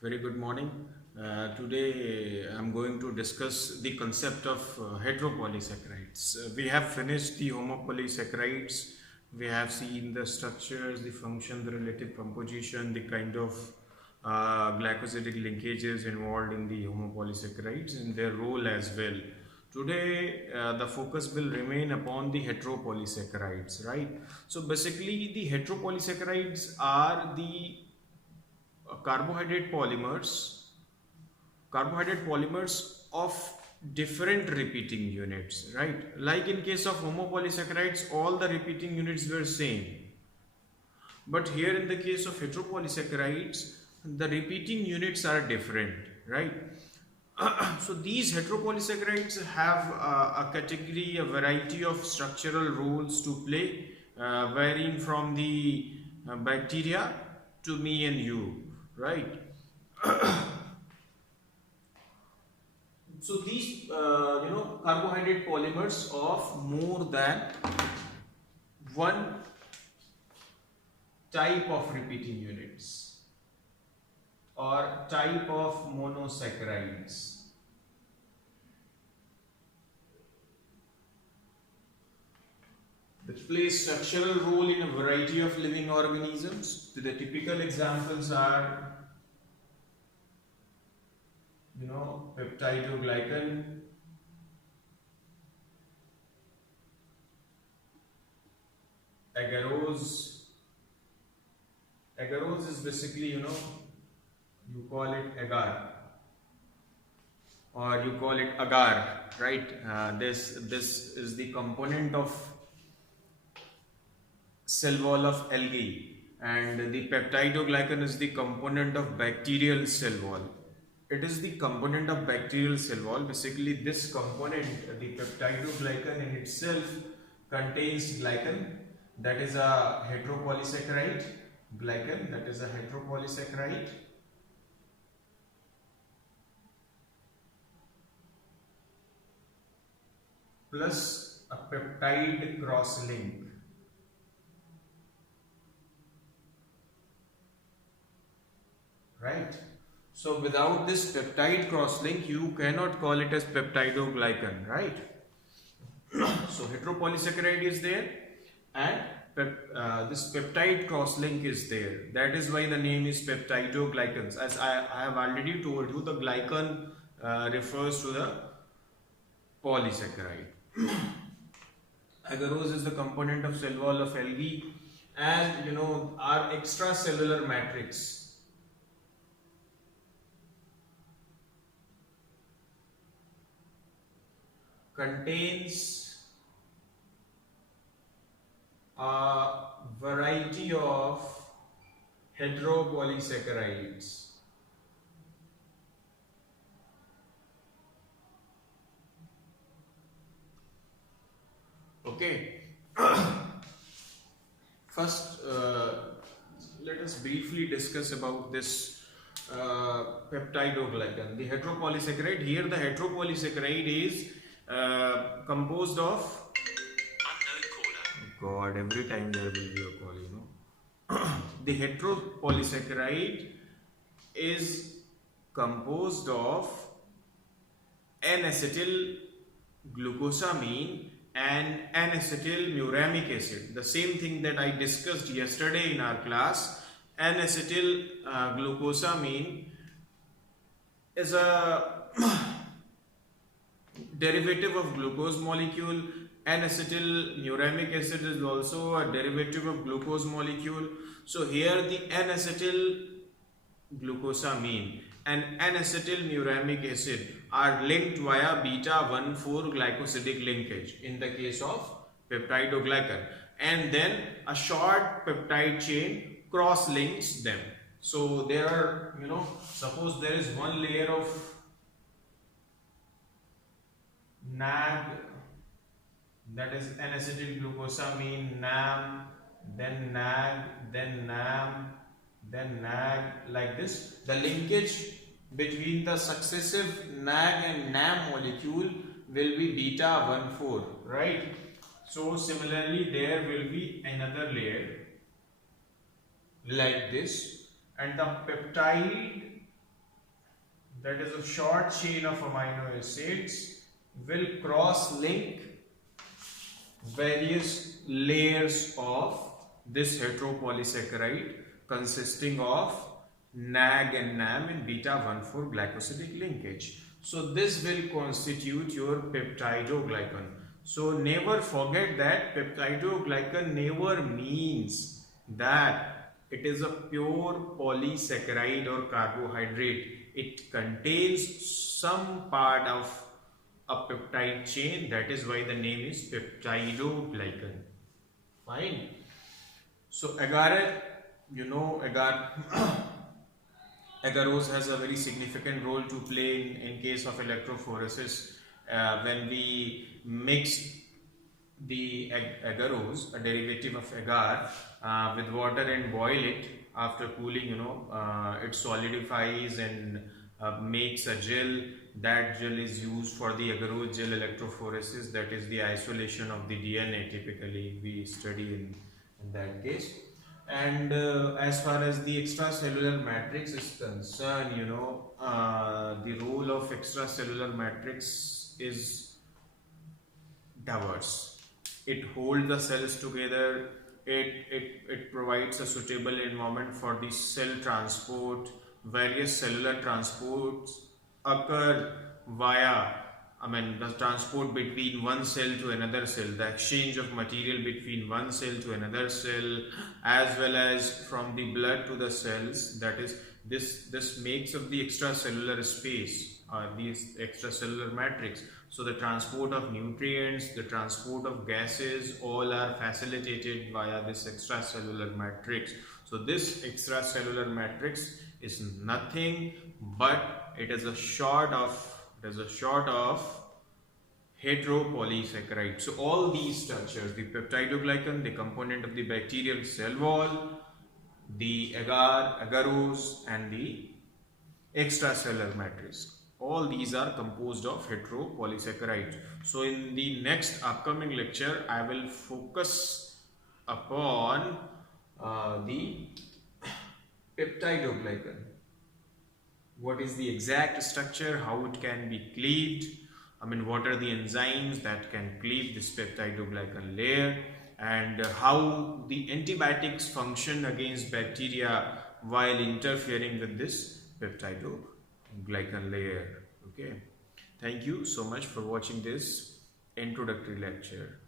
Very good morning. Today I'm going to discuss the concept of heteropolysaccharides. We have finished the homopolysaccharides. We have seen the structures, the function, the relative composition, the kind of glycosidic linkages involved in the homopolysaccharides and their role as well. Today, the focus will remain upon the heteropolysaccharides, right? So basically, the heteropolysaccharides are the carbohydrate polymers of different repeating units, right? Like in case of homopolysaccharides, all the repeating units were same, but here in the case of heteropolysaccharides, the repeating units are different, right? So these heteropolysaccharides have a category, a variety of structural roles to play, varying from the bacteria to me and you, right? So these carbohydrate polymers of more than one type of repeating units or type of monosaccharides. That play structural role in a variety of living organisms. The typical examples are, peptidoglycan, agarose. Agarose is basically, you call it agar or you call it agar, right? This is the component of cell wall of algae, and the peptidoglycan is the component of bacterial cell wall. It is the component of bacterial cell wall. Basically, this component, the peptidoglycan in itself, contains glycan, that is a heteropolysaccharide. Glycan, that is a heteropolysaccharide. Plus a peptide cross link. Right? So without this peptide cross link, you cannot call it as peptidoglycan, right? So heteropolysaccharide is there, and this peptide cross link is there. That is why the name is peptidoglycans. As I have already told you, the glycan refers to the polysaccharide. Agarose is the component of cell wall of algae, and our extracellular matrix contains a variety of heteropolysaccharides. Okay. First, let us briefly discuss about this peptidoglycan, the heteropolysaccharide. Here, the heteropolysaccharide is composed of. God, every time there will be a call, The heteropolysaccharide is composed of N-acetyl glucosamine and N-acetyl muramic acid. The same thing that I discussed yesterday in our class. N-acetyl glucosamine is a derivative of glucose molecule. N-acetyl muramic acid is also a derivative of glucose molecule. So here the N-acetyl glucosamine and N-acetyl muramic acid are linked via beta-1,4 glycosidic linkage in the case of peptidoglycan, and then a short peptide chain cross links them. So there are, suppose there is one layer of NAG, that is N-acetyl glucosamine, NAM, then NAG, then NAM, then NAG, like this. The linkage between the successive NAG and NAM molecule will be beta-1,4, right? So similarly, there will be another layer like this, and the peptide that is a short chain of amino acids, will cross link various layers of this heteropolysaccharide consisting of NAG and NAM in beta 1,4 glycosidic linkage. So this will constitute your peptidoglycan. So never forget that peptidoglycan never means that it is a pure polysaccharide or carbohydrate. It contains some part of a peptide chain. That is why the name is peptidoglycan. Fine. So agar, agar agarose has a very significant role to play in case of electrophoresis. When we mix the agarose, a derivative of agar, with water and boil it, after cooling, it solidifies and makes a gel. That gel is used for the agarose gel electrophoresis, that is the isolation of the DNA. Typically we study in that case. And as far as the extracellular matrix is concerned, the role of extracellular matrix is diverse. It holds the cells together. It provides a suitable environment for the cell transport. Various cellular transports occur via, the transport between one cell to another cell, the exchange of material between one cell to another cell, as well as from the blood to the cells. That is, this makes up the extracellular space, the extracellular matrix. So the transport of nutrients, the transport of gases, all are facilitated via this extracellular matrix. So this extracellular matrix is nothing but it is a short of heteropolysaccharide. So all these structures, the peptidoglycan, the component of the bacterial cell wall, the agarose, and the extracellular matrix, all these are composed of heteropolysaccharides. So in the next upcoming lecture, I will focus upon the peptidoglycan. What is the exact structure, how it can be cleaved, what are the enzymes that can cleave this peptidoglycan layer, and how the antibiotics function against bacteria while interfering with this peptidoglycan layer. Okay, thank you so much for watching this introductory lecture.